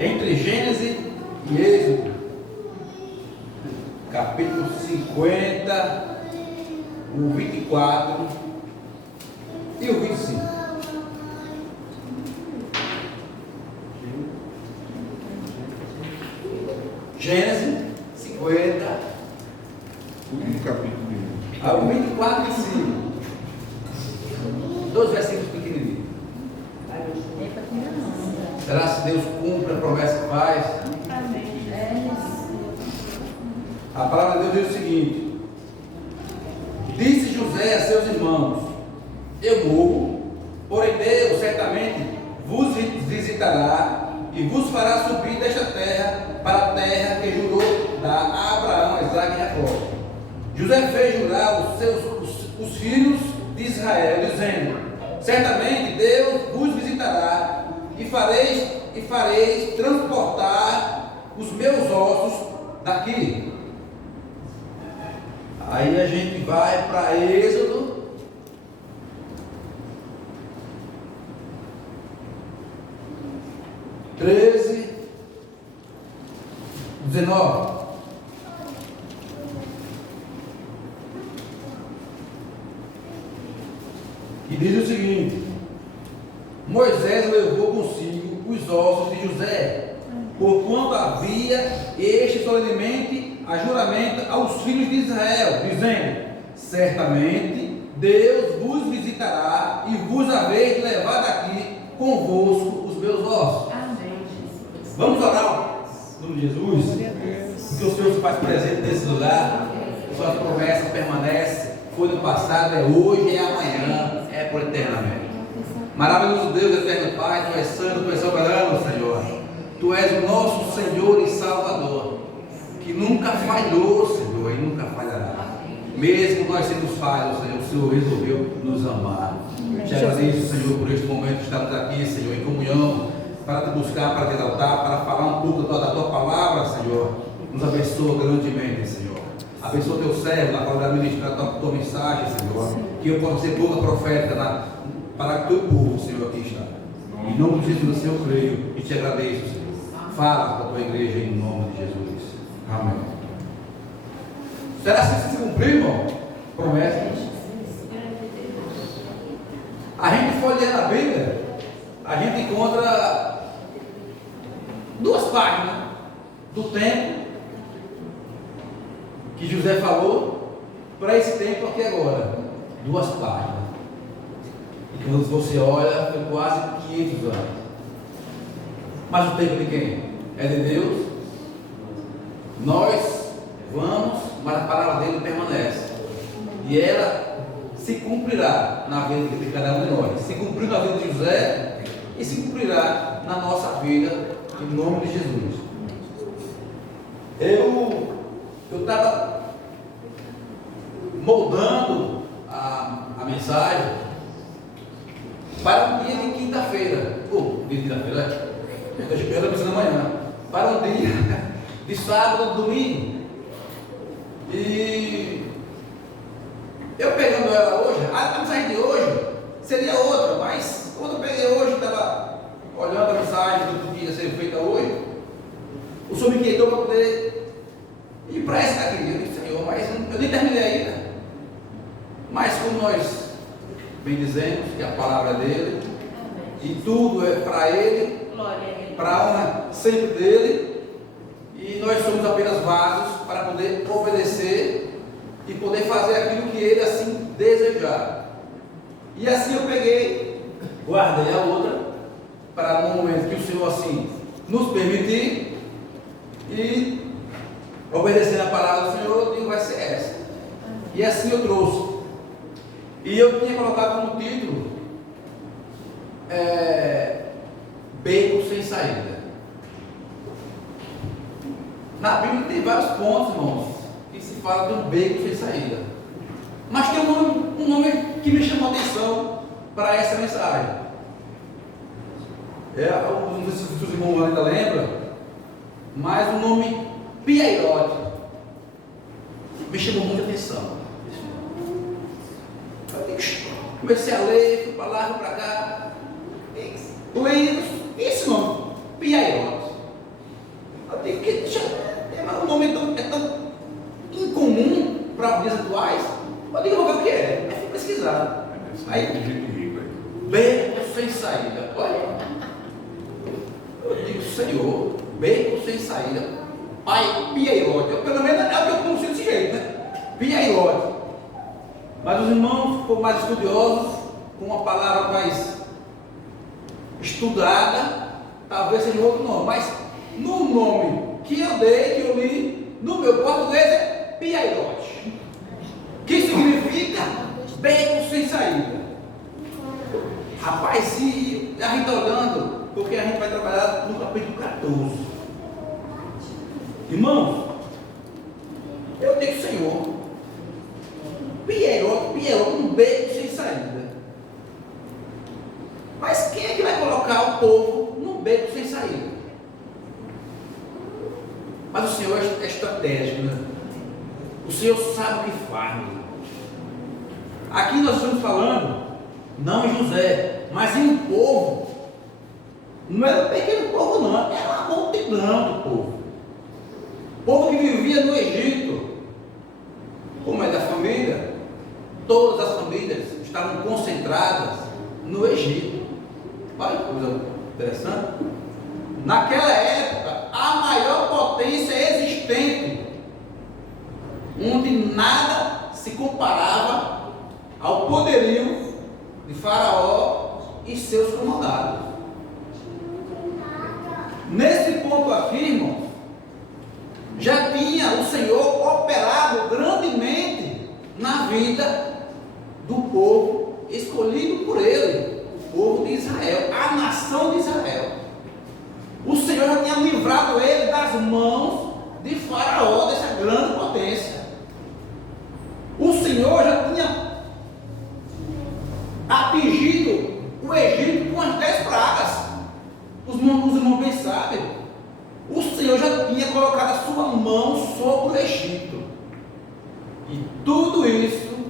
Entre Gênesis e Êxodo, capítulo 50, o 24 e o 25. Gênesis 50, Um capítulo. ao 24 e 5. Dois versículos pequenininhos. Será se Deus cumpre a promessa que faz? A palavra de Deus diz o seguinte: disse José a seus irmãos: eu morro, porém Deus certamente vos visitará e vos fará subir desta terra para a terra que jurou dar a Abraão, Isaque e Jacó. José fez jurar os filhos de Israel, dizendo: certamente Deus vos visitará e fareis transportar os meus ossos daqui. Aí a gente vai para Êxodo, treze, 19. E diz o seguinte: Moisés levou consigo os ossos de José, porquanto havia este solenemente a juramento aos filhos de Israel, dizendo: certamente Deus vos visitará e vos haveis de levar daqui convosco os meus ossos. Amém, Jesus. Vamos orar no nome de Jesus, porque o Senhor se faz presente nesse lugar. Sua promessa permanece, foi no passado, é hoje, é amanhã, é por eternamente. Maravilhoso Deus, eterno Pai, Tu és santo, Tu és soberano, Senhor. Tu és o nosso Senhor e Salvador, que nunca falhou, Senhor, e nunca falhará. Mesmo nós sendo falhos, Senhor, o Senhor resolveu nos amar. Te agradeço, Senhor, por este momento que estamos aqui, Senhor, em comunhão, para Te buscar, para Te exaltar, para falar um pouco da Tua palavra, Senhor. Nos abençoa grandemente, Senhor. Abençoa Teu servo na hora de ministrar tua mensagem, Senhor. Que eu possa ser boca profética para o Teu povo, Senhor, aqui está. Em nome de Jesus, Senhor, eu creio e Te agradeço, Senhor. Fala com a Tua igreja em nome de Jesus. Amém. Será que se cumprir, irmão? Promessa. A gente folheando a Bíblia, a gente encontra duas páginas do tempo que José falou para esse tempo aqui agora. Duas páginas. E quando você olha, foi quase 500 anos. Mas o tempo de quem? É de Deus. Nós vamos, mas a palavra dele permanece. E ela se cumprirá na vida de cada um de nós. Se cumpriu na vida de José e se cumprirá na nossa vida, em nome de Jesus. Eu estava moldando a mensagem para um dia de quinta-feira. Dia de quinta-feira, eu estou pensando amanhã. Para um dia de sábado, domingo. E eu pegando ela hoje, a mensagem de hoje seria outra, mas quando eu peguei hoje, estava olhando a mensagem do que ia ser feita hoje, o Senhor me quietou para poder ir para essa daqui. Eu disse: Senhor, mas eu nem terminei ainda. Mas como nós bem dizemos que a palavra é dele, e tudo é para ele, para a honra sempre dele, e nós somos apenas vasos para poder obedecer e poder fazer aquilo que ele assim desejar. E assim eu peguei, guardei a outra para no momento que o Senhor assim nos permitir e obedecer a palavra do Senhor, eu digo: vai ser essa. E assim eu trouxe. E eu tinha colocado como título Beco sem saída. Na Bíblia tem vários pontos, irmãos, que se fala de um beco sem saída. Mas tem um nome que me chamou a atenção para essa mensagem. Não sei se os irmãos ainda lembram, mas o nome Piairote me chamou muita atenção. Comecei a ler, fui para lá, fui para cá, lendo esse nome, Piairote. Senhor, beco sem saída, pai piairote. Pelo menos é o que eu consigo desse jeito, né? Piairote. Mas os irmãos foram mais estudiosos, com uma palavra mais estudada, talvez seja outro nome, mas no nome que eu dei, que eu li, no meu português é piairote, que significa beco sem saída. Rapaz, se a gente está olhando, porque a gente vai trabalhar no capítulo 14. Irmãos, eu digo, Senhor, piairote, um beco sem saída. Mas quem é que vai colocar o povo num beco sem saída? Mas o Senhor é estratégico, né? O Senhor sabe o que faz, meu irmão. Aqui nós estamos falando, não em José, mas em um povo. Não era um pequeno povo, não, era uma multidão do povo. Povo que vivia no Egito. Como é da família, todas as famílias estavam concentradas no Egito. Olha que coisa interessante. Naquela época, a maior potência existente, onde nada se comparava ao poderio de Faraó e seus comandados. Nesse ponto aqui, irmãos, já tinha o Senhor operado grandemente na vida do povo escolhido por Ele, o povo de Israel, a nação de Israel. O Senhor já tinha livrado ele das mãos de Faraó, dessa grande potência. O Senhor já tinha atingido o Egito com as 10 pragas. Os irmãos bem sabem. O Senhor já tinha colocado a sua mão sobre o Egito. E tudo isso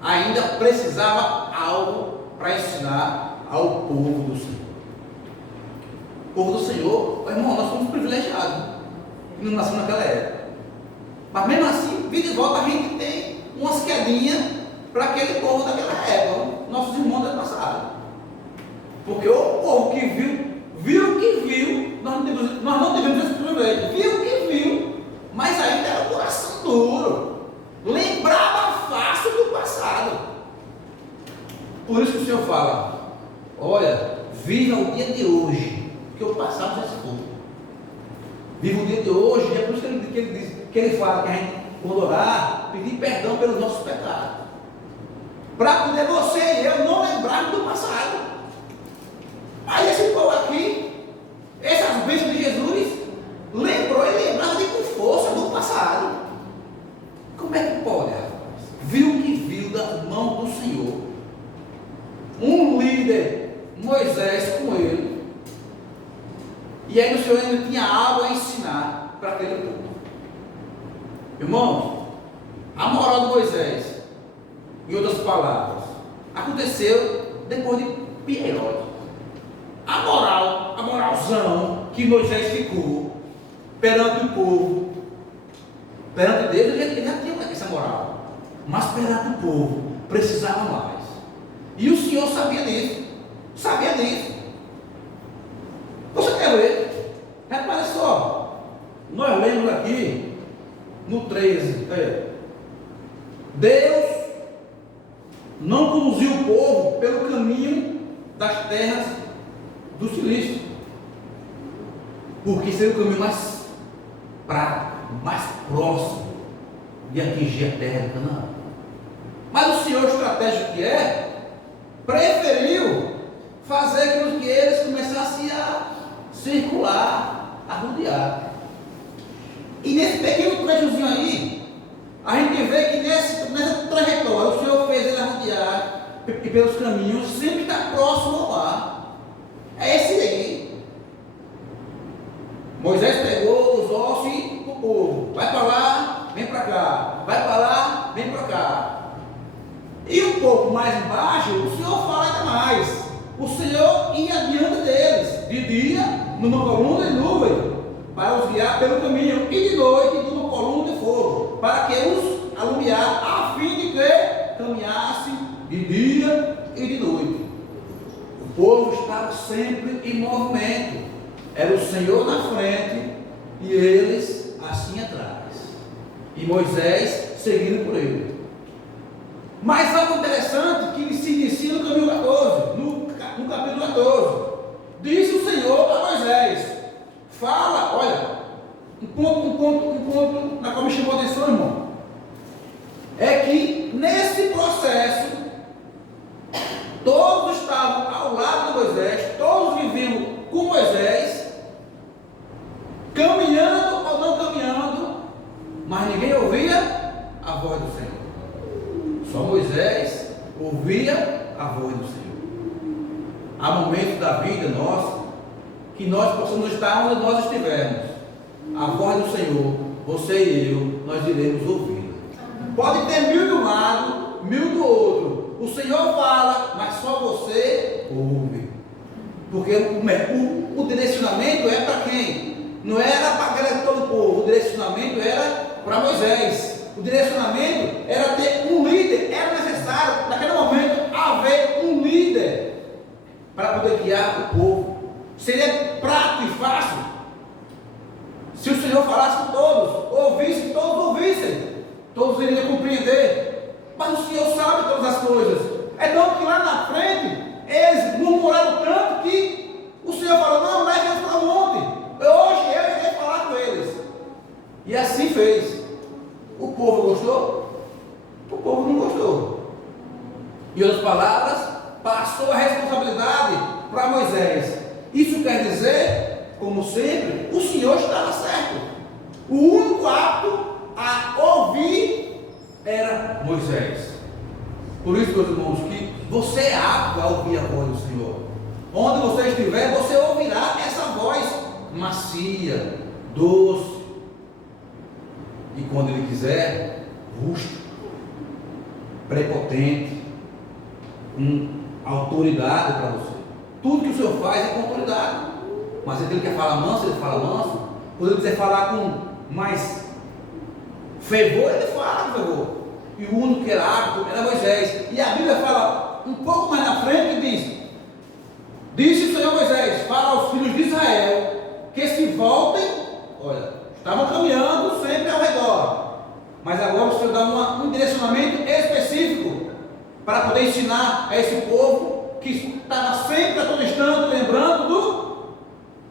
ainda precisava algo para ensinar ao povo do Senhor. O povo do Senhor, irmão, nós somos privilegiados, que não nascemos naquela época. Mas mesmo assim, vida e volta, a gente tem umas quedinhas para aquele povo daquela época, nossos irmãos do passado. Porque o povo que viu o que viu, nós não devemos esse privilégio, viu o que viu, mas ainda era o coração duro, lembrava fácil do passado. Por isso que o Senhor fala, olha, viva o dia de hoje, que o passado já se foi. Viva o dia de hoje, é por isso que ele fala que a gente, quando orar, pedir perdão pelos nossos pecados, para poder você e eu não lembrarmos do passado. Aí esse povo aqui, essas bênçãos de Jesus, lembrou e lembrava com força do passado. Como é que pode, rapaz? Viu o que viu da mão do Senhor. Um líder, Moisés, com ele. E aí o Senhor ainda tinha algo a ensinar para aquele povo. Irmãos, a moral de Moisés, em outras palavras, aconteceu depois de Piairote. A moralzão que Moisés ficou perante o povo, perante Deus, ele já tinha essa moral, mas perante o povo precisava mais. E o Senhor sabia disso. Você quer ver? Repare só, nós lemos aqui no 13, Deus não conduziu o povo pelo caminho das terras do silício, porque seria o caminho mais prático, mais próximo de atingir a terra de Canaã. Mas o Senhor, estratégico que é, preferiu fazer com que eles começassem a circular, a rodear. E nesse pequeno trechozinho aí, a gente vê que nessa trajetória, o Senhor fez ele rodear pelos caminhos, sempre está próximo ao mar. É esse aí. Moisés pegou os ossos e o povo, vai para lá, vem para cá, vai para lá, vem para cá. E um pouco mais embaixo, o Senhor fala ainda mais. O Senhor ia adiante deles, de dia, numa coluna de nuvem, para os guiar pelo caminho, e de noite, numa coluna de fogo, para que os alumiar, a fim de que caminhassem de dia e de noite. O povo estava sempre em movimento, Era o Senhor na frente e eles assim atrás. E Moisés seguindo por ele. Mas algo interessante que ele se inicia no capítulo 14. No capítulo 14. Disse o Senhor a Moisés: fala, olha, um ponto na qual me chamou a atenção, irmão. É que nesse processo, todos estavam ao lado de Moisés, todos viviam com Moisés, caminhando ou não caminhando, mas ninguém ouvia a voz do Senhor. Só Moisés ouvia a voz do Senhor. Há momentos da vida nossa que nós possamos estar onde nós estivermos. A voz do Senhor, você e eu, nós iremos ouvi-la. Pode ter 1000 de um lado, 1000 do outro. O Senhor fala, mas só você ouve. Porque o direcionamento é para quem? Não era para todo o povo. O direcionamento era para Moisés. O direcionamento era ter um líder. Era necessário, naquele momento, haver um líder para poder guiar o povo. Seria prático e fácil se o Senhor falasse com todos, ouvisse, todos ouvissem, todos iriam compreender. Mas o Senhor sabe todas as coisas. É tanto que lá na frente eles murmuraram tanto que o Senhor falou: não, leve eles para o monte, hoje eu irei falar com eles. E assim fez. O povo gostou? O povo não gostou. Em outras palavras, passou a responsabilidade para Moisés. Isso quer dizer, como sempre, o Senhor estava certo. O único apto a ouvir era Moisés. Por isso, meus irmãos, que você é apto a ouvir a voz do Senhor. Onde você estiver, você ouvirá essa voz macia, doce. E quando Ele quiser, rústico, prepotente, com autoridade para você. Tudo que o Senhor faz é com autoridade. Mas se Ele quer falar manso, Ele fala manso. Quando Ele quiser falar com mais fervor, Ele fala com fervor. E o único que era apto era Moisés. E a Bíblia fala um pouco mais na frente e diz: disse o Senhor a Moisés: fala aos filhos de Israel que se voltem. Olha, estavam caminhando sempre ao redor, mas agora o Senhor dá um direcionamento específico para poder ensinar a esse povo que estava sempre a todo instante lembrando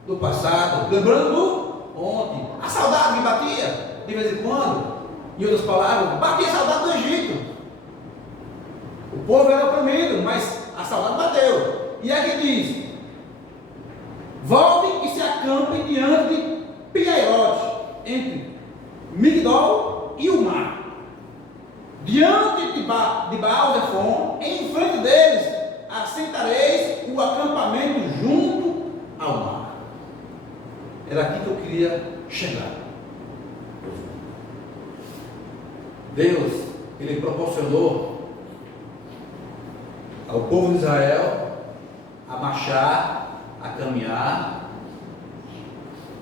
do passado, lembrando do ontem. A saudade me batia de vez em quando. Em outras palavras, batia a saudade do Egito. O povo era oprimido, mas a saudade bateu. E aqui diz: voltem e se acampem diante de Piairote, entre Migdol e o mar, diante de Baal-Zephon, em frente deles assentareis o acampamento junto ao mar. Era aqui que eu queria chegar. Deus, Ele proporcionou ao povo de Israel a marchar, a caminhar,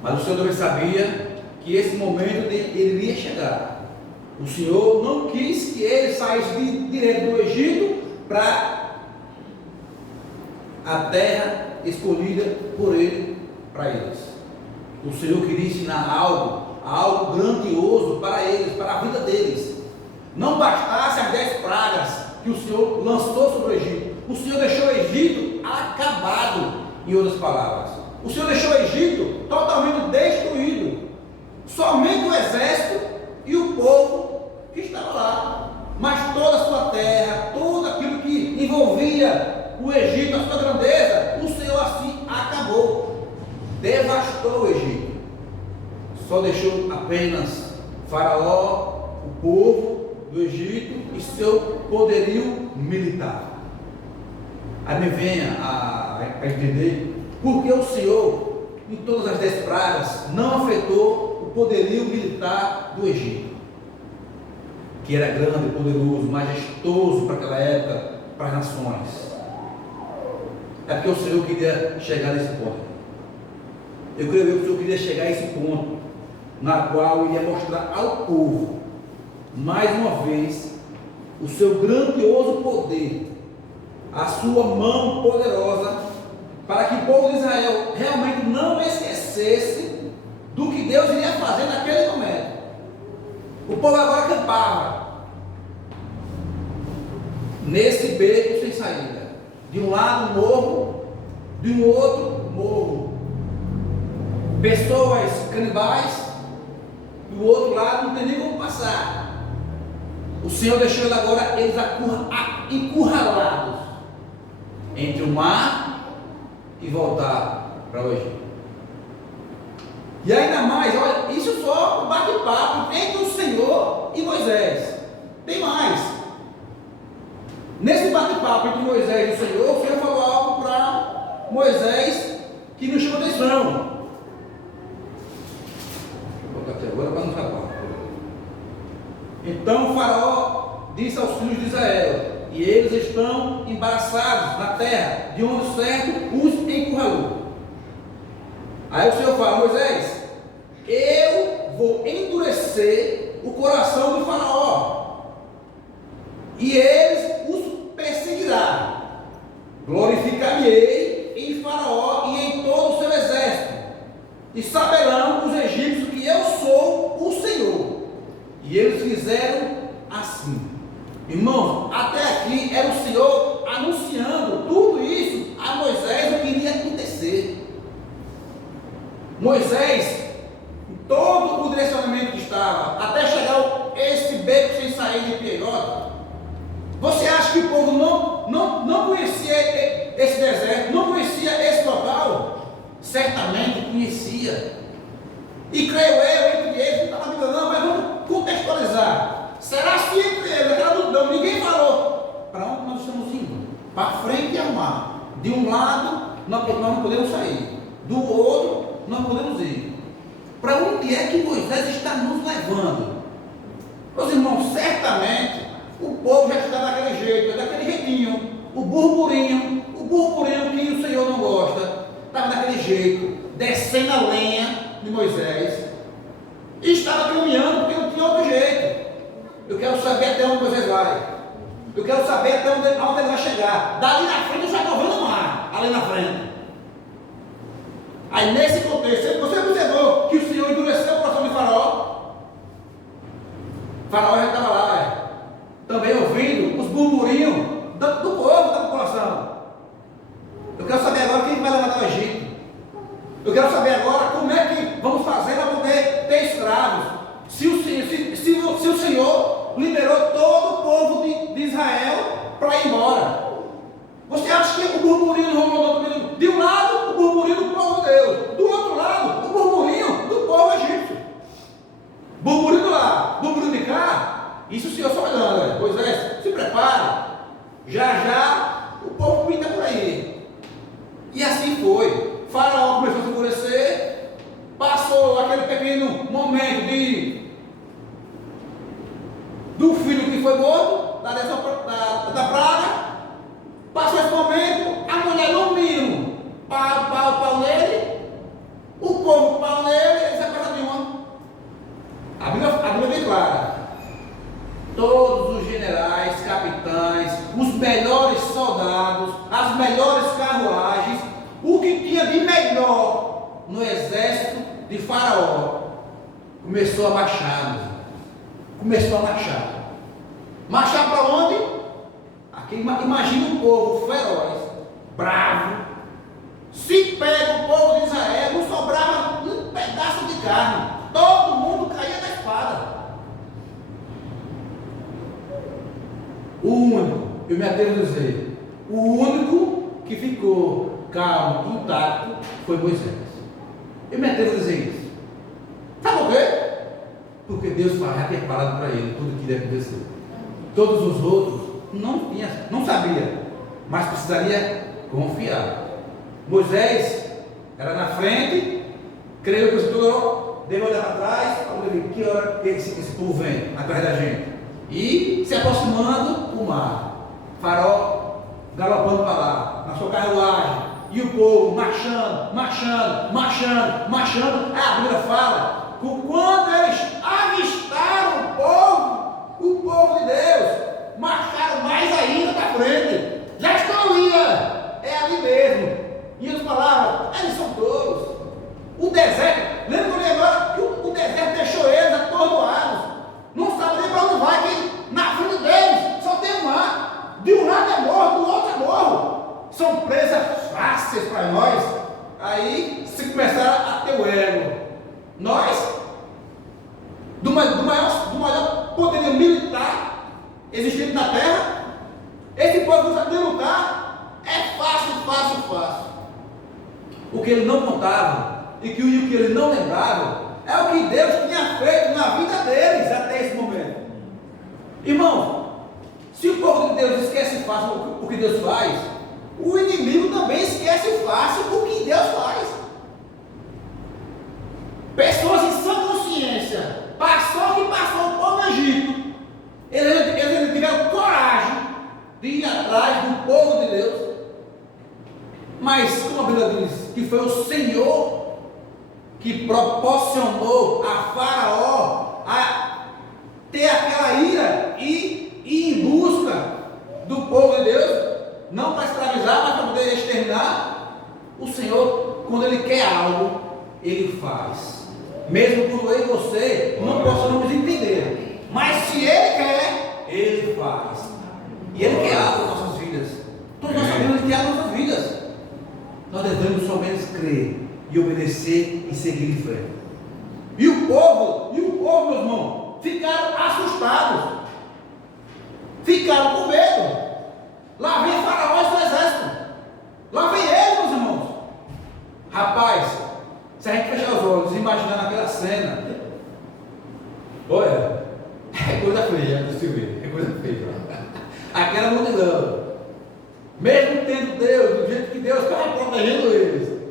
mas o Senhor também sabia que esse momento ele iria chegar. O Senhor não quis que ele saísse direto do Egito para a terra escolhida por ele, para eles. O Senhor queria ensinar algo grandioso para eles, para a vida deles. Não bastasse as 10 pragas que o Senhor lançou sobre o Egito. O Senhor deixou o Egito acabado, em outras palavras. O Senhor deixou o Egito totalmente destruído. Somente o exército e o povo que estava lá. Mas toda a sua terra, tudo aquilo que envolvia o Egito, a sua grandeza, o Senhor assim acabou. Devastou o Egito. Só deixou apenas Faraó, o povo do Egito e seu poderio militar. Aí me venha a entender por que o Senhor, em todas as 10 pragas, não afetou o poderio militar do Egito, que era grande, poderoso, majestoso para aquela época, para as nações. É porque o Senhor queria chegar nesse ponto. Eu creio que o Senhor queria chegar a esse ponto, na qual ele ia mostrar ao povo, mais uma vez, o seu grandioso poder, a sua mão poderosa, para que o povo de Israel realmente não esquecesse conhecesse do que Deus iria fazer naquele momento. O povo agora acampava nesse beco sem saída. De um lado morro, de um outro morro. Pessoas canibais, do outro lado não tem nem como passar. O Senhor deixou agora eles encurralados entre o mar e voltar para o Egito. E ainda mais, olha, isso só o bate-papo entre o Senhor e Moisés. Tem mais. Nesse bate-papo entre Moisés e o Senhor falou algo para Moisés que nos chamou atenção. Vou botar aqui agora para não acabar. Então o faraó disse aos filhos de Israel, e eles estão embaraçados na terra, de onde o certo os encurralou. Aí o Senhor fala: Moisés, eu vou endurecer o coração do faraó, e eles os perseguirão. Glorificar-me-ei em faraó e em todo o seu exército, e saberão os egípcios que eu sou o Senhor. E eles fizeram assim. Irmãos, até aqui era o Senhor anunciando tudo isso a Moisés, o que iria acontecer. Moisés, todo o direcionamento que estava, até chegar esse beco sem sair de Piedade. Você acha que o povo não conhecia esse deserto, não conhecia esse local? Certamente conhecia. E creio eu, entre eles, não estava dizendo, não, mas vamos contextualizar. Será que entre eles, aquela multidão, ninguém falou para onde nós estamos indo? Para frente ao mar. De um lado, nós não podemos sair. Do outro, nós podemos ir. Para onde é que Moisés está nos levando? Meus irmãos, certamente o povo já está daquele jeito, daquele jeitinho. O burburinho que o Senhor não gosta, estava daquele jeito, descendo a lenha de Moisés, e estava caminhando porque não tinha outro jeito. Eu quero saber até onde Moisés vai, eu quero saber até onde ele vai chegar. Dali na frente eu já estou vendo o mar, ali na frente. Aí nesse contexto, você observou que o Senhor endureceu o coração de Faraó? Faraó já estava lá, também ouvindo os burburinhos do povo, da população. Eu quero saber agora quem vai levar ao Egito. Eu quero saber agora como é que vamos fazer para poder ter escravos. Se o Senhor liberou todo o povo de Israel para ir embora. Você acha que o burburinho não rolou de um lado, o burburinho do povo de Deus, do outro lado, o burburinho do povo egípcio. Burburinho lá, burburinho de cá, isso o Senhor só olhando. Moisés, se prepare, já o povo pinta por aí. E assim foi. Faraó começou a se enfurecer, passou aquele pequeno momento do filho que foi morto, da praga. Passou esse momento, a mulher no mínimo, pau nele, o povo pau nele, ele sai para nenhuma. A Bíblia é bem clara. Todos os generais, capitães, os melhores soldados, as melhores carruagens, o que tinha de melhor no exército de Faraó, começou a marchar. Marchar para onde? Aqui, imagina um povo feroz, bravo. Se pega o povo de Israel, não sobrava um pedaço de carne, todo mundo caía da espada. O único, eu me atrevo a dizer, o único que ficou calmo, intacto, foi Moisés. Eu me atrevo a dizer isso. Sabe por quê? Porque Deus já tinha falado para ele tudo o que deve acontecer. Todos os outros não sabia, mas precisaria confiar. Moisés era na frente, creio que o Senhor deu olhar para trás, que hora esse povo vem atrás da gente, e se aproximando o mar, Faraó galopando para lá, na sua carruagem, e o povo marchando. A Bíblia fala que quando eles avistaram o povo de Deus, marcharam mais ainda para frente. Já estão ali, é ali mesmo. E eles falavam, eles são todos. O deserto Nós, do maior poderio militar existente na terra, esse povo não sabe lutar, é fácil. O que ele não contava e que o que ele não lembrava é o que Deus tinha feito na vida deles até esse momento. Irmão, se o povo de Deus esquece fácil o que Deus faz, o inimigo também esquece fácil o que Deus faz. Pessoas em sã consciência, passou o povo no Egito, eles tiveram coragem de ir atrás do povo de Deus, mas como a Bíblia diz, que foi o Senhor que proporcionou a Faraó a ter aquela ira e ir em busca do povo de Deus, não para escravizar, mas para poder exterminar. O Senhor, quando Ele quer algo, Ele faz, mesmo quando eu e você não possamos entender, mas se Ele quer, Ele faz, e Ele quer algo nas nossas vidas. Todos nós sabemos que Ele quer algo nas nossas vidas. Nós devemos somente crer e obedecer e seguir em fé. E o povo, meus irmãos, ficaram assustados, ficaram com medo. Lá vem Faraó e seu exército, lá vem ele, meus irmãos. Rapaz, se a gente fechar os olhos, imaginando aquela cena, olha, é coisa feia de se ver, é coisa feia. Aquela multidão, mesmo tendo Deus, do jeito que Deus estava protegendo eles,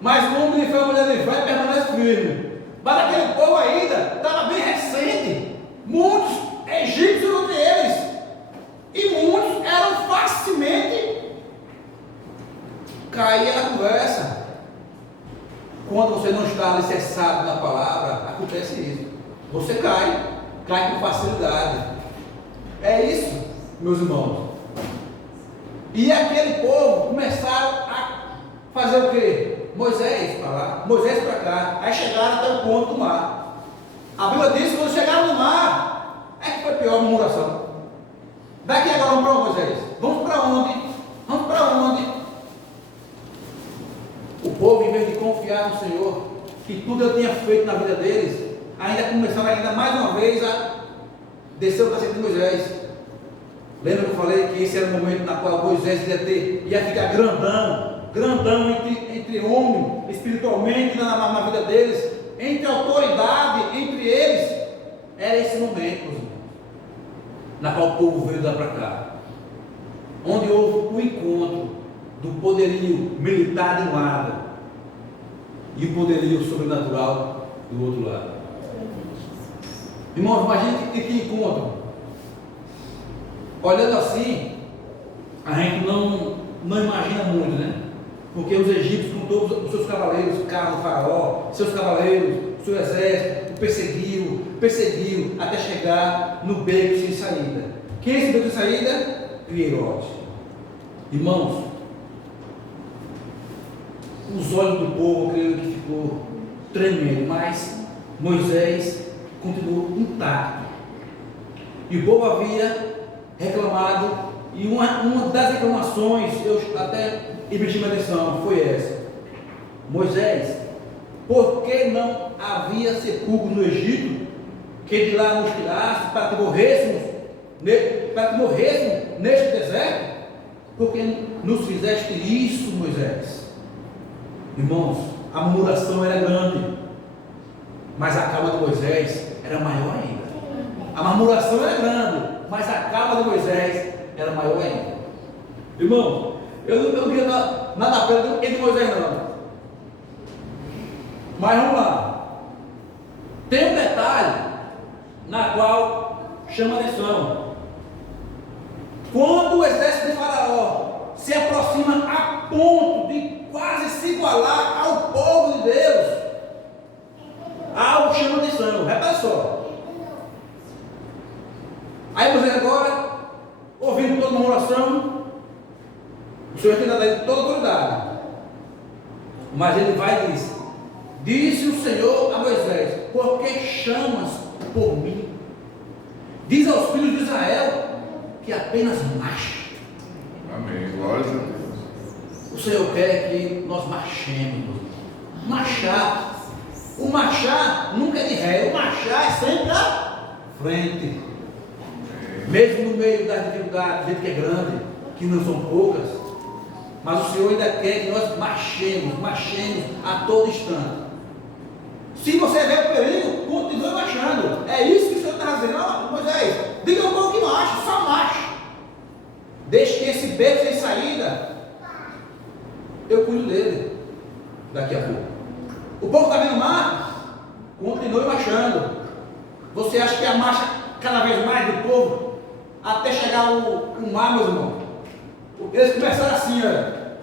mas o homem de fé, a mulher de fé permanece firme. Mas aquele povo ainda estava bem recente, muitos egípcios entre eles, e muitos eram facilmente caía na conversa. Quando você não está alicerçado na palavra, acontece isso. Você cai com facilidade. É isso, meus irmãos. E aquele povo começaram a fazer o quê? Moisés para lá, Moisés para cá. Aí chegaram até o ponto do mar. A Bíblia diz que quando chegaram no mar, é que foi pior a murmuração. Daqui agora vamos para onde, Moisés? Vamos para onde? Vamos para onde? O povo, em vez de confiar no Senhor, que tudo ele tinha feito na vida deles, ainda começaram ainda mais uma vez a descer o cacete de Moisés. Lembra que eu falei que esse era o momento na qual Moisés ia ficar grandão entre homens, espiritualmente na vida deles, entre autoridade, entre eles. Era esse momento, irmãos, na qual o povo veio dar para cá, onde houve o encontro do poderio militar de um lado e o poderio sobrenatural do outro lado. Irmãos, imagine que encontro. Olhando assim, a gente não imagina muito, né? Porque os egípcios, com todos os seus cavaleiros, o carro do faraó, seus cavaleiros, seu exército, perseguiu até chegar no beco sem saída. Quem é esse beco sem saída? Herodes. Irmãos, os olhos do povo, eu creio que ficou tremendo, mas Moisés continuou intacto. E o povo havia reclamado, e uma das reclamações, eu até investi minha atenção, foi essa: Moisés, por que não havia sepulcro no Egito, que de lá nos tirasse para que morrêssemos neste deserto? Por que nos fizeste isso, Moisés? Irmãos, a murmuração era grande, mas a calma de Moisés era maior ainda. A murmuração era grande, mas a calma de Moisés era maior ainda. Irmão, eu não queria nada a pena entre Moisés não. Mas vamos lá. Tem um detalhe na qual chama atenção. Quando o exército de Faraó se aproxima a ponto de quase se igualar ao povo de Deus, algo chama atenção. Repare só. Aí você agora, ouvindo toda uma oração, o Senhor tem dado a ele toda a autoridade, mas ele vai e diz: disse o Senhor a Moisés, por que chamas por mim? Diz aos filhos de Israel que apenas marche. Amém, glória a Deus. O Senhor quer que nós marchemos. Marchar. O marchar nunca é de ré, o marchar é sempre à frente. Mesmo no meio das dificuldades, gente que é grande, que não são poucas, mas o Senhor ainda quer que nós marchemos a todo instante. Se você vê o perigo, continue marchando. É isso que o Senhor está dizendo. Não, Moisés, diga um pouco que marche, só marche. Deixe que esse beco sem saída, eu cuido dele daqui a pouco. O povo está vendo o mar, continue marchando. Você acha que a marcha cada vez mais do povo, até chegar o mar, meus irmãos? Eles começaram assim, olha,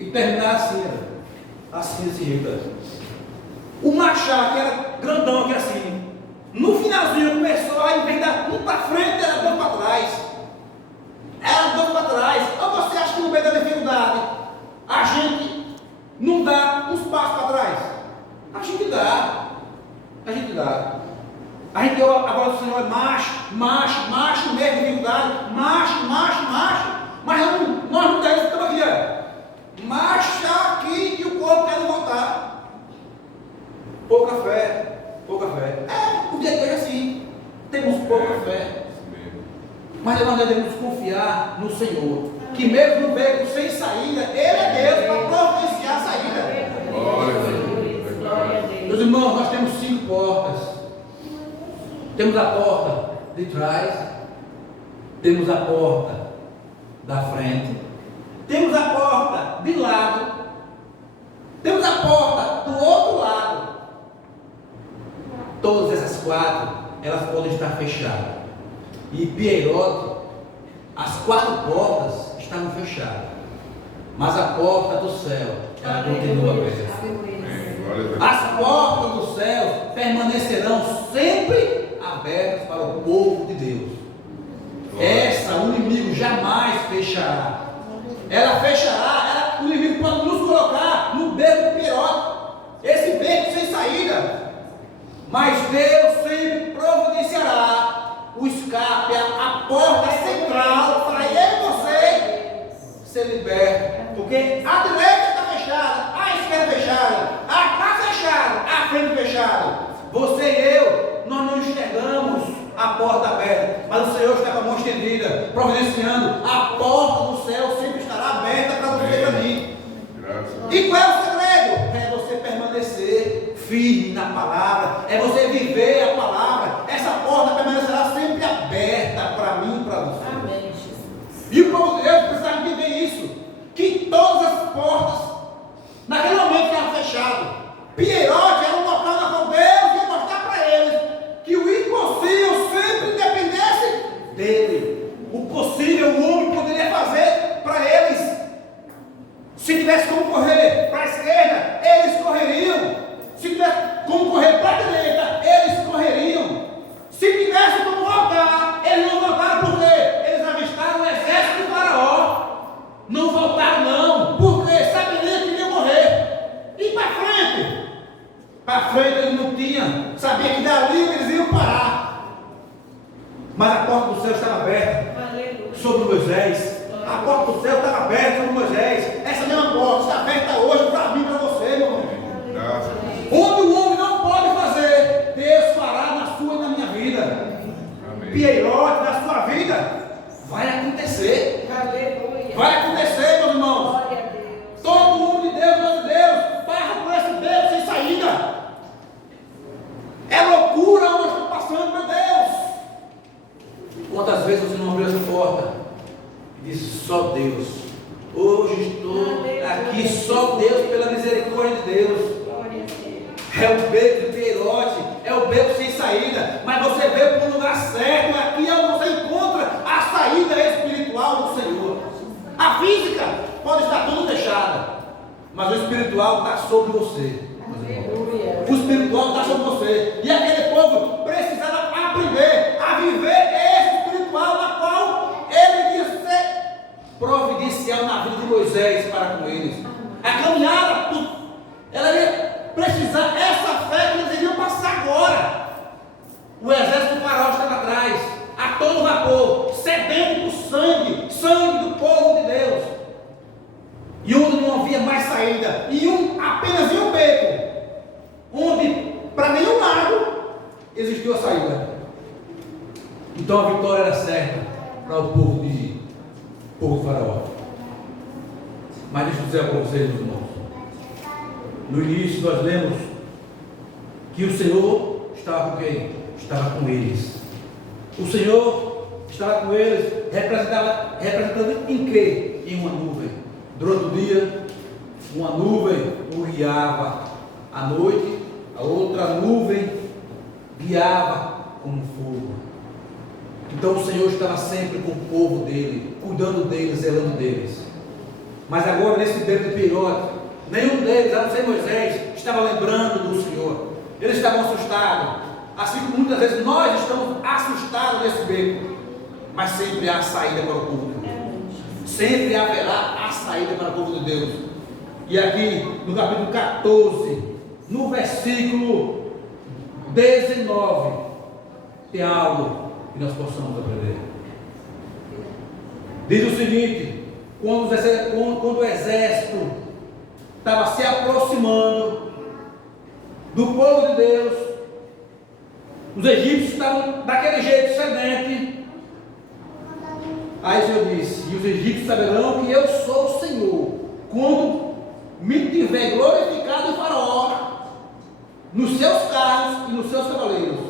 e terminaram assim, olha, assim, desse jeito. O marchar, que era grandão aqui assim, no finalzinho começou a inventar um para frente, era dois para trás. Era dois para trás. Ou você acha que no meio da dificuldade a gente não dá uns passos para trás? A gente dá. A gente dá. A gente agora o Senhor marcha no meio da dificuldade, marcha. Mas nós não temos, estamos aqui, ó. Marcha aqui e o corpo quer voltar. Pouca fé. O dia de hoje é assim. Temos pouca fé. Mas nós devemos confiar no Senhor. Que mesmo no beco sem saída, Ele é Deus para providenciar a saída. Glória a Deus. Meus irmãos, nós temos 5 portas. Temos a porta de trás. Temos a porta da frente. Temos a porta de lado. Temos a porta do outro lado. Todas essas 4, elas podem estar fechadas. E Pierote, as 4 portas estavam fechadas. Mas a porta do céu, ela continua aberta. As portas do céu permanecerão sempre abertas para o povo de Deus. Essa o inimigo jamais fechará. Ela fechará, o inimigo pode nos colocar no beco do Pierote, esse beco sem saída. Mas Deus sempre providenciará o escape, a porta central para eu e você ser liberto. Porque a direita está fechada, a esquerda fechada, atrás fechada, a frente fechada. Você e eu, nós não enxergamos a porta aberta, mas o Senhor está com a mão estendida, providenciando. A porta do céu sempre estará aberta para você e para mim. E qual é o segredo? É você permanecer firme na palavra, é você viver a palavra. Essa porta permanecerá sempre aberta para mim e para você. Amém. E o povo de Deus precisava entender isso, que todas as portas naquele momento estavam fechadas. Pierote era um local na qual Deus ia mostrar para eles que o impossível sempre dependesse dele. O possível o homem poderia fazer para eles. Se tivesse como correr para a esquerda, eles correriam. Se tivesse como correr para a direita, eles correriam. Se tivesse como voltar, eles não voltaram. Por quê? Eles avistaram o exército de Faraó. Não voltaram não, porque saberiam que iam morrer. E para frente? Para frente eles não tinham. Sabia que dali eles iam parar. Mas a porta do céu estava aberta. Aleluia. Sobre Moisés. A porta do céu estava aberta sobre Moisés. Essa mesma porta está aberta hoje para mim e para você, meu irmão. Onde o homem não pode fazer, Deus fará na sua e na minha vida. Amém. Pierote, na sua vida, vai acontecer. Aleluia. Vai acontecer, meus irmãos. Todo mundo de Deus, passa por esse Deus sem saída. É loucura onde nós estamos passando, meu Deus. Quantas vezes você não abriu essa porta e disse, só Deus. Hoje estou aqui, só Deus, pela misericórdia de Deus. É o beco de Pierote, é o beco sem saída, mas você veio para o lugar certo. Aqui é onde você encontra a saída espiritual do Senhor. A física pode estar tudo fechada, mas o espiritual está sobre você. O espiritual está sobre você. E aquele povo precisava aprender a viver esse espiritual na qual ele ia ser providencial na vida de Moisés para com eles. A caminhada, ela ia precisar essa fé que eles iriam passar agora. O exército do Faraó estava atrás, a todo vapor, sedento por sangue do povo de Deus. E onde não havia mais saída, apenas em um beco, onde Então a vitória era certa para o povo de Faraó. Mas deixa eu dizer para vocês, meus irmãos. No início nós lemos que o Senhor estava com quem? Estava com eles. O Senhor estava com eles, representando em quê? Em uma nuvem. Durante o dia, uma nuvem o guiava. À noite, a outra nuvem guiava como fogo. Então o Senhor estava sempre com o povo dele, cuidando deles, zelando deles. Mas agora, nesse tempo de Pirote, nenhum deles, a não ser Moisés, estava lembrando do Senhor. Eles estavam assustados, assim como muitas vezes nós estamos assustados nesse beco. Mas sempre há saída para o povo de Deus. Sempre haverá a saída para o povo de Deus. E aqui no capítulo 14, no versículo 19, tem algo que nós possamos aprender. Diz o seguinte: quando o exército estava se aproximando do povo de Deus, os egípcios estavam daquele jeito, sedente. Aí o Senhor disse: e os egípcios saberão que eu sou o Senhor, quando me tiver glorificado em Faraó, nos seus carros e nos seus cavaleiros.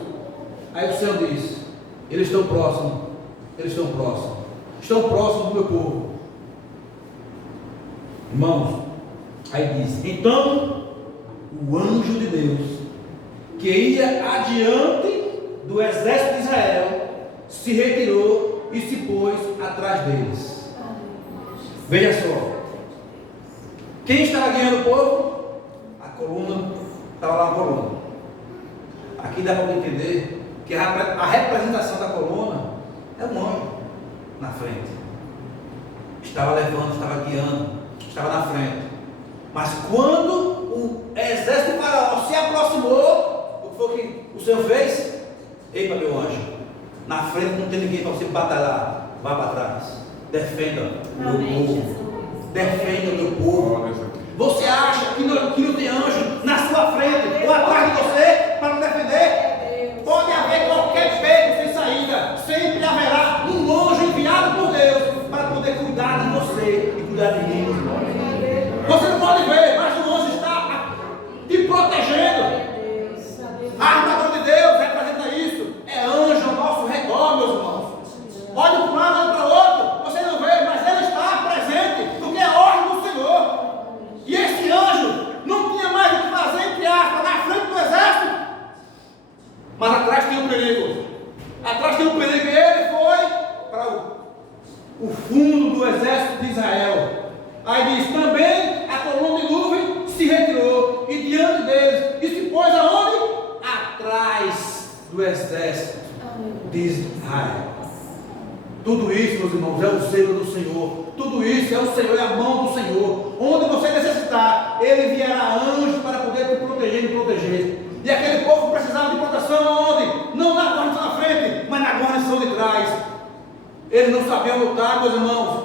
Aí o Senhor disse: eles estão próximos, estão próximos do meu povo. Irmãos, aí diz: então o anjo de Deus, que ia adiante do exército de Israel, se retirou e se pôs atrás deles. Veja só, quem estava guiando o povo? A coluna, estava lá a coluna. Aqui dá para entender que a representação da coluna é um anjo na frente. Estava levando, estava guiando, estava na frente. Mas quando o exército de Faraó se aproximou, o que foi que o Senhor fez? Eita, meu anjo, na frente não tem ninguém para você batalhar, vá para trás, defenda o meu povo, defenda o meu povo. Você acha que não tem anjo na sua frente ou atrás de você para não defender? Pode haver qualquer beco sem saída, sempre haverá um anjo enviado por Deus para poder cuidar de você e cuidar de mim. Você não pode ver, mas o anjo está te protegendo. A armadura de Deus representa isso. É anjo ao nosso redor, meus irmãos. Olhe para um lado, olhe para o outro. Você não vê, mas ele está presente, porque é a ordem do Senhor. E esse anjo não tinha mais o que fazer, entre aspas, na frente do exército. Mas atrás tem um perigo. Atrás tem um perigo. E ele foi para o fundo do exército de Israel. Aí diz: também a coluna de nuvem se retirou e diante deles e se pôs aonde? Atrás do exército de Israel. Tudo isso, meus irmãos, é o zelo do Senhor. Tudo isso é o Senhor, é a mão do Senhor. Onde você necessitar, Ele enviará anjos para poder te proteger e proteger. E aquele povo precisava de proteção onde? Não na guarnição na frente, mas na guarnição de trás. Eles não sabiam lutar, meus irmãos.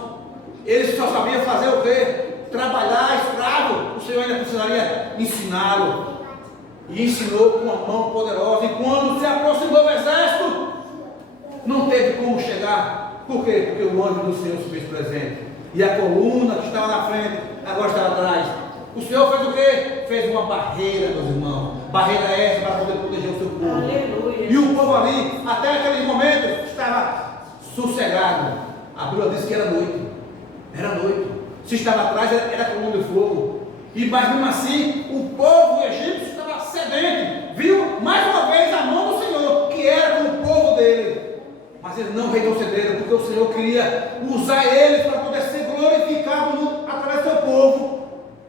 Eles só sabiam fazer o quê? Trabalhar escravo. O Senhor ainda precisaria ensiná-lo. E ensinou com uma mão poderosa. E quando se aproximou do exército, não teve como chegar. Por quê? Porque o anjo do Senhor se fez presente. E a coluna que estava na frente, agora estava atrás. O Senhor fez o quê? Fez uma barreira, meus irmãos. Barreira essa para poder proteger o seu povo. Aleluia. E o povo ali, até aquele momento, estava sossegado. A Bíblia diz que era noite. Era noite. Se estava atrás, era coluna de fogo. E mas mesmo assim, o povo egípcio estava sedente. Viu mais uma vez a mão do Senhor, que era com o povo dele. Mas eles não retrocederam, porque o Senhor queria usar eles para poder ser glorificado através do seu povo.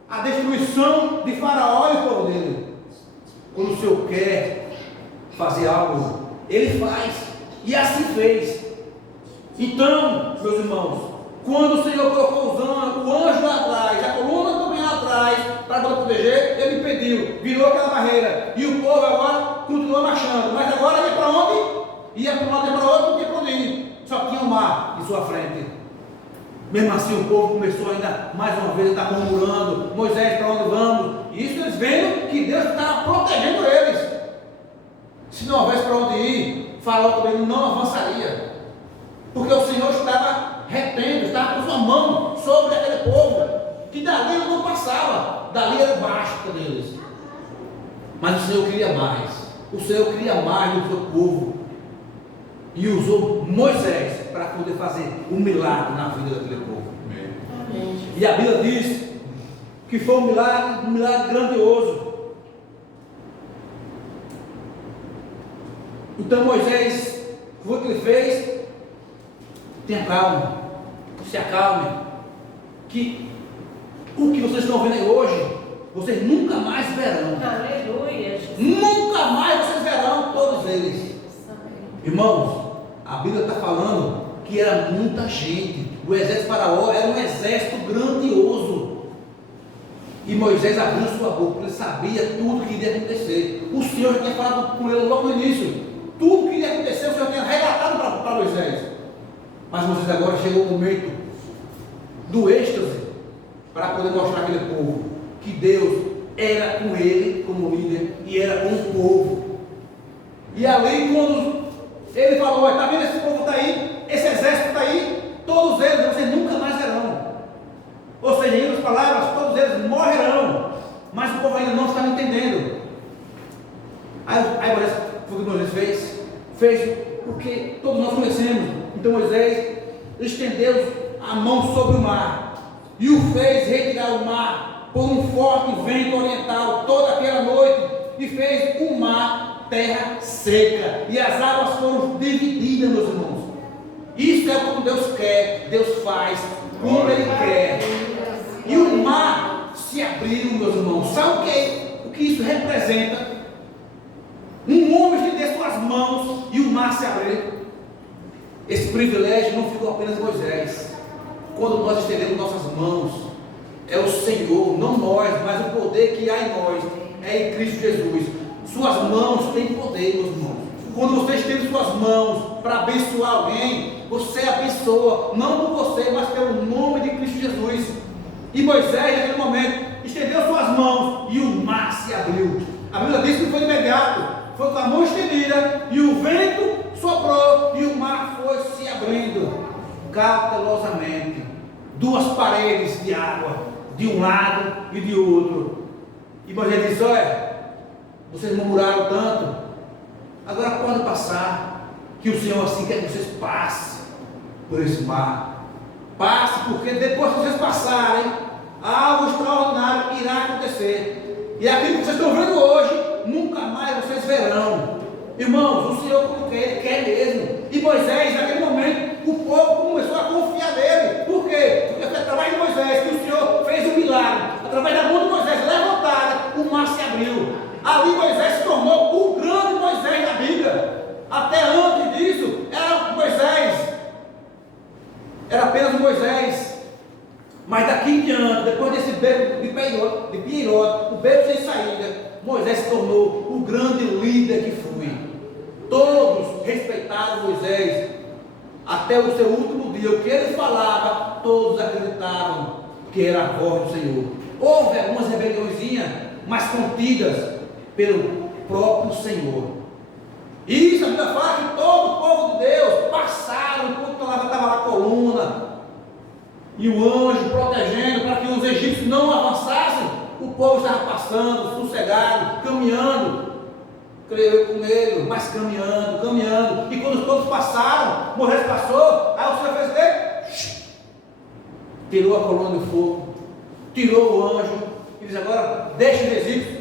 A destruição de Faraó e o povo dele. Quando o Senhor quer fazer algo, Ele faz. E assim fez. Então, meus irmãos, quando o Senhor colocou o anjo lá atrás, a coluna também lá atrás, para poder proteger, Ele impediu, virou aquela barreira. E o povo agora continuou marchando. Mas agora ia para onde? Ia para um lado e para o outro, não tinha para onde ir. Só tinha o mar em sua frente. Mesmo assim o povo começou ainda mais uma vez a estar murmurando: Moisés, para onde vamos? E isso eles vendo que Deus estava protegendo eles. Se não houvesse para onde ir, Faraó também não avançaria, porque o Senhor estava retendo, estava com sua mão sobre aquele povo, que dali ele não passava, dali era o basta deles. Mas o Senhor queria mais, o Senhor queria mais do seu povo, e usou Moisés para poder fazer um milagre na vida daquele povo. Amém. E a Bíblia diz que foi um milagre grandioso. Então Moisés, o que ele fez? Tenha calma, se acalme, que o que vocês estão vendo aí hoje, vocês nunca mais verão. Aleluia. Nunca mais vocês verão todos eles. Irmãos, a Bíblia está falando que era muita gente. O exército de Faraó era um exército grandioso. E Moisés abriu sua boca, porque ele sabia tudo que iria acontecer. O Senhor já tinha falado com ele logo no início. Tudo que iria acontecer, o Senhor tinha relatado para Moisés. Mas Moisés agora chegou o momento do êxtase, para poder mostrar àquele povo que Deus era com ele como líder e era com o povo. E ali, quando ele falou: está vendo, esse povo está aí, esse exército está aí, todos eles vocês nunca mais verão. Ou seja, em outras palavras, todos eles morrerão, mas o povo ainda não está entendendo. Aí foi o que Moisés fez o que todos nós conhecemos. Então Moisés estendeu a mão sobre o mar e o fez retirar o mar por um forte vento oriental toda aquela noite, e fez o mar terra seca, e as águas foram divididas, meus irmãos. Isso é como Deus quer, Deus faz como Ele quer. E o mar se abriu, meus irmãos. Sabe o que isso representa? Um homem estender suas mãos e o mar se abrir. Esse privilégio não ficou apenas em Moisés. Quando nós estendemos nossas mãos, é o Senhor, não nós, mas o poder que há em nós é em Cristo Jesus. Suas mãos têm poder, meus irmãos. Quando você estende suas mãos para abençoar alguém, você abençoa, não por você, mas pelo nome de Cristo Jesus. E Moisés, naquele momento, estendeu suas mãos e o mar se abriu. A Bíblia diz que foi imediato, foi com a mão estendida, e o vento soprou, e o mar foi se abrindo cautelosamente. Duas paredes de água, de um lado e de outro. E Moisés disse: olha, vocês murmuraram tanto, agora pode passar, que o Senhor assim quer que vocês passem por esse mar. Passe, porque depois que vocês passarem, algo extraordinário irá acontecer. E aquilo que vocês estão vendo hoje, nunca mais vocês verão. Irmãos, o Senhor como quer, Ele quer mesmo. E Moisés, naquele momento, o povo começou a confiar nele. Por quê? Porque foi através de Moisés que o Senhor fez um milagre. Através da mão de Moisés levantada, o mar se abriu. Ali Moisés se tornou o grande Moisés da Bíblia. Até antes disso, era Moisés. Era apenas Moisés. Mas daqui em diante, depois desse beco de Pieirote, o beco sem saída, Moisés se tornou o grande líder que foi. Todos respeitaram Moisés até o seu último dia. O que ele falava, todos acreditavam que era a voz do Senhor. Houve algumas rebeliõezinhas, mas contidas pelo próprio Senhor. E isso a Bíblia fala que todo o povo de Deus passaram enquanto estava lá a coluna e o anjo protegendo para que os egípcios não avançassem. O povo estava passando, sossegado, caminhando, creio eu com medo, mas caminhando. E quando todos passaram, Moisés passou, aí o Senhor fez o quê? Tirou a coluna de fogo, tirou o anjo e diz: agora deixa os egípcios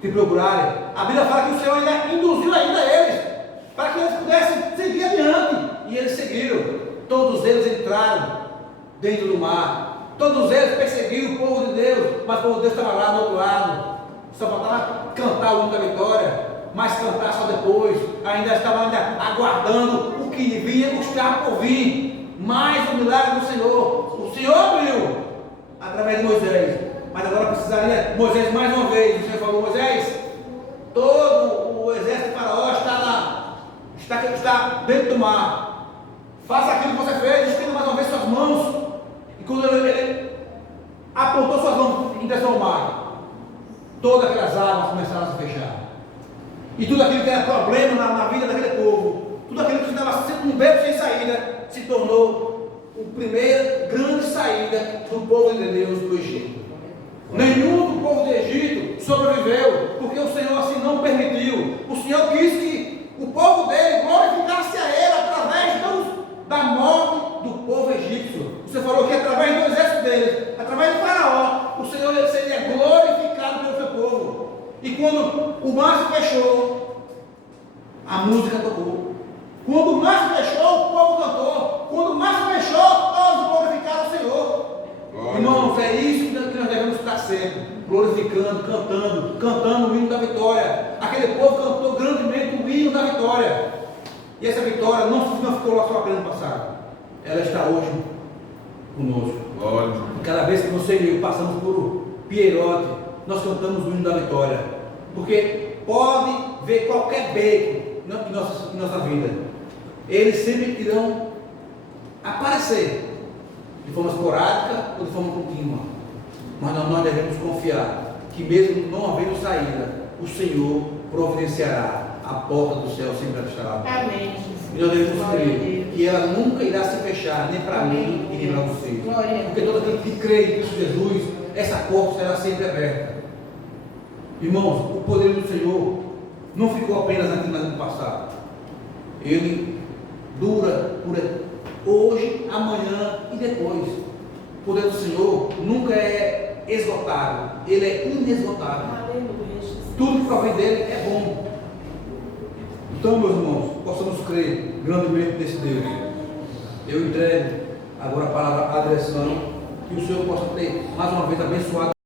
te procurarem. A Bíblia fala que o Senhor ainda induziu ainda eles, para que eles pudessem seguir adiante. E eles seguiram. Todos eles entraram dentro do mar. Todos eles perseguiram o povo de Deus, mas o povo de Deus estava lá do outro lado. Só faltava cantar o hino da vitória, mas cantar só depois. Ainda estava aguardando o que vinha buscar por vir. Mais um milagre do Senhor. O Senhor abriu através de Moisés. Mas agora precisaria Moisés mais uma vez. O Senhor falou: Moisés, todo o exército de Faraó está dentro do mar. Faça aquilo que você fez, estenda mais uma vez suas mãos. E quando ele apontou suas mãos em direção ao mar, todas aquelas águas começaram a se fechar. E tudo aquilo que era problema na vida daquele povo, tudo aquilo que estava sendo um beco sem saída, se tornou o primeiro grande saída do povo de Deus do Egito. Nenhum do povo do Egito sobreviveu, porque o Senhor assim não permitiu. O Senhor quis que o povo dele glorificasse a Ele através da morte do povo egípcio. Você falou que através do exército deles, através do faraó, o Senhor seria glorificado pelo seu povo. E quando o mar se fechou, a música tocou. Quando o mar se fechou, o povo cantou. Quando o mar se fechou, todos glorificaram o Senhor. Irmãos, é isso que nós devemos estar sempre, glorificando, cantando o hino da vitória. Aquele povo cantou grandemente o hino da vitória. E essa vitória não ficou lá só apenas no passado, ela está hoje conosco. E cada vez que você e eu passamos por o Pierote, nós cantamos o hino da vitória, porque pode ver qualquer beco em nossa vida, eles sempre irão aparecer de forma esporádica ou de forma contínua, mas nós devemos confiar que mesmo não havendo saída, o Senhor providenciará. A porta do céu sempre estará aberta. Amém. E nós devemos crer que ela nunca irá se fechar, nem para mim e nem para você. Porque todo aquele que crê em Cristo Jesus, essa porta será sempre aberta. Irmãos, o poder do Senhor não ficou apenas aqui no passado. Ele dura por hoje, amanhã e depois. O poder do Senhor nunca é esgotável, ele é inesgotável. Aleluia. Tudo que provém dele é bom. Então, meus irmãos, possamos crer grandemente nesse Deus. Eu entrego agora a palavra à direção, que o Senhor possa ter mais uma vez abençoado.